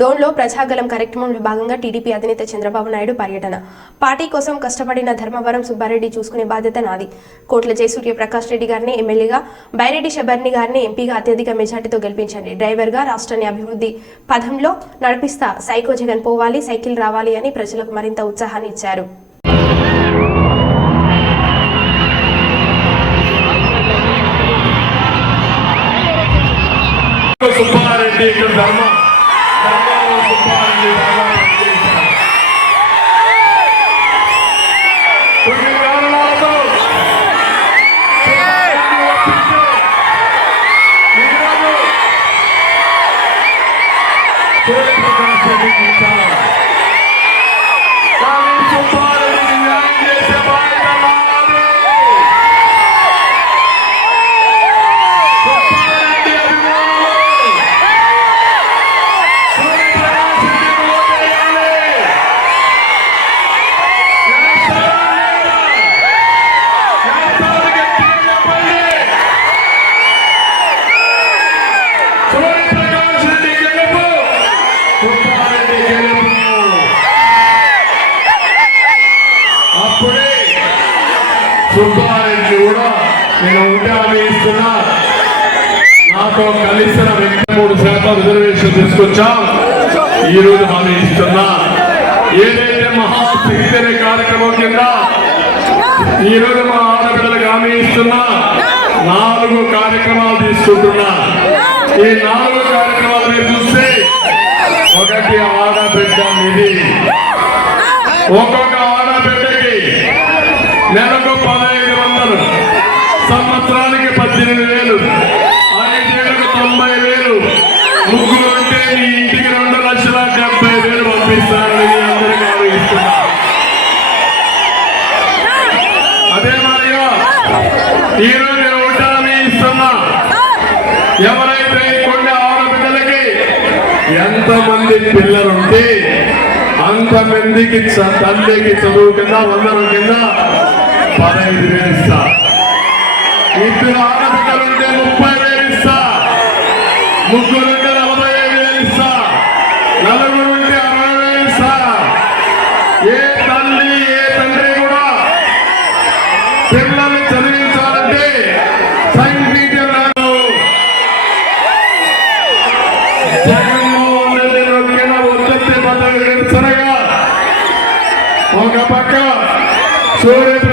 డోన్లో ప్రజాగలం కార్యక్రమంలో భాగంగా టీడీపీ అధినేత చంద్రబాబు నాయుడు పర్యటన. పార్టీ కోసం కష్టపడిన ధర్మవరం సుబ్బారెడ్డి చూసుకునే బాధ్యత నాది. కోట్ల జయసూర్య ప్రకాష్ రెడ్డి గారిని ఎమ్మెల్యేగా బైరెడ్డి శబర్ని గారిని ఎంపీగా అత్యధిక మెజార్టీతో గెలిపించండి. డ్రైవర్గా రాష్ట్రాన్ని అభివృద్ధి పథంలో నడిపిస్తా సైకో జగన్ పోవాలి సైకిల్ రావాలి అని ప్రజలకు మరింత ఉత్సాహాన్ని ఇచ్చారు. సుబ్బారెడ్డి ఇక్కడ సుబ్బారెడ్డి ధర్మారం నేను హామీ ఇస్తున్నా నాతో కలిసిన వ్యక్తి మూడు శాతం రిజర్వేషన్ తీసుకొచ్చాం. ఈ రోజు హామీ ఇస్తున్నా. ఏదైతే మహాశక్తి కార్యక్రమం కింద ఈ రోజు మా ఆడపిల్లలకు హామీ ఇస్తున్నా నాలుగు కార్యక్రమాలు తీసుకుంటున్నా. ఈ నాలుగు కార్యక్రమాలు మీరు చూస్తే ఒకటి ఆడబిడ్డ నిధి ఒక్కొక్క అదే మాదిరిగా ఈరోజు నేను ఉంటానని ఇస్తున్నా. ఎవరైతే కొన్ని ఆడబిడ్డలకి ఎంతమంది పిల్లలుంటే అంతమందికి తల్లికి చదువు కింద వందనం కింద పదహైదు వేలు ఇస్తా. ఇద్దరు ఆడబిడ్డలుంటే ముప్పై వేలు ఇస్తా. ముగ్గురుంటే నలభై ఐదు వేలు ఇస్తా. నలుగురుంటే అరవై వేలు ఇస్తా. ఏ తల్లి ఏ తండ్రి జగన్మోహన్ రెడ్డి నొక్కిన ఉత్పత్తి ఒక పక్క సూర్య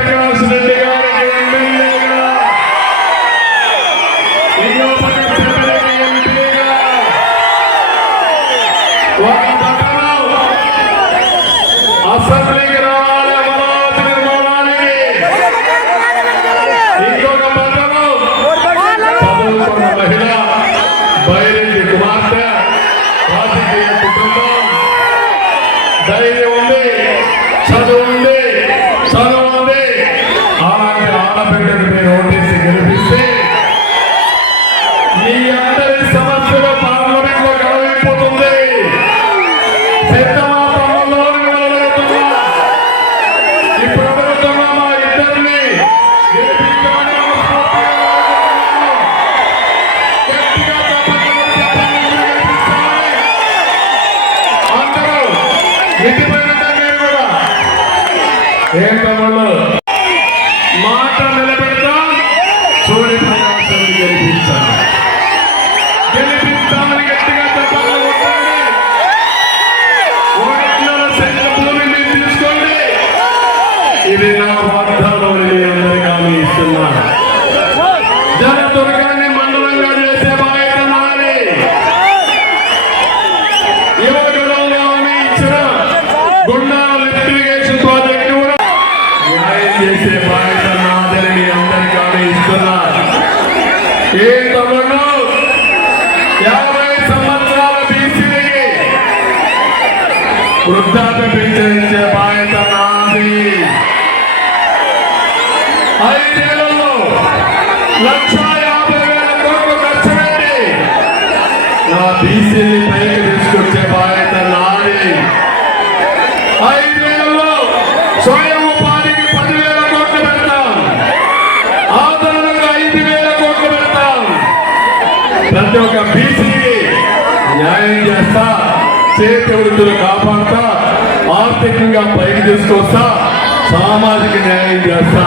మితిపోయినట్టే మాట నిలబెడతాం సూర్యప్రకాశ్ రెడ్డి గెలిపించాలి. గెలిపిస్తామని గట్టిగా భూమి మీరు తీసుకోండి ఇది నా వాగ్దానం అని అందరికీ ఇస్తున్నాను జనదుర్గాన్ని వృద్ధాప్య పెంచే బాధ్యత నాది ఐదేళ్ళలో లక్ష యాభై వేల కోట్లు ఖర్చు పెట్టి నా బీసీని పైకి తీసుకొచ్చే బాధ్యత నాది ఐదేళ్ళలో స్వయం ఉపాధికి పదివేల కోట్లు పెడతాం ఆదరణకు ఐదు వేల కోట్లు పెడతాం ప్రతి ఒక్క బీసీకి న్యాయం చేస్తా చేతి వృత్తులు కాపాడుతా ఆర్థికంగా పైకి తీసుకొస్తా సామాజిక న్యాయం చేస్తా.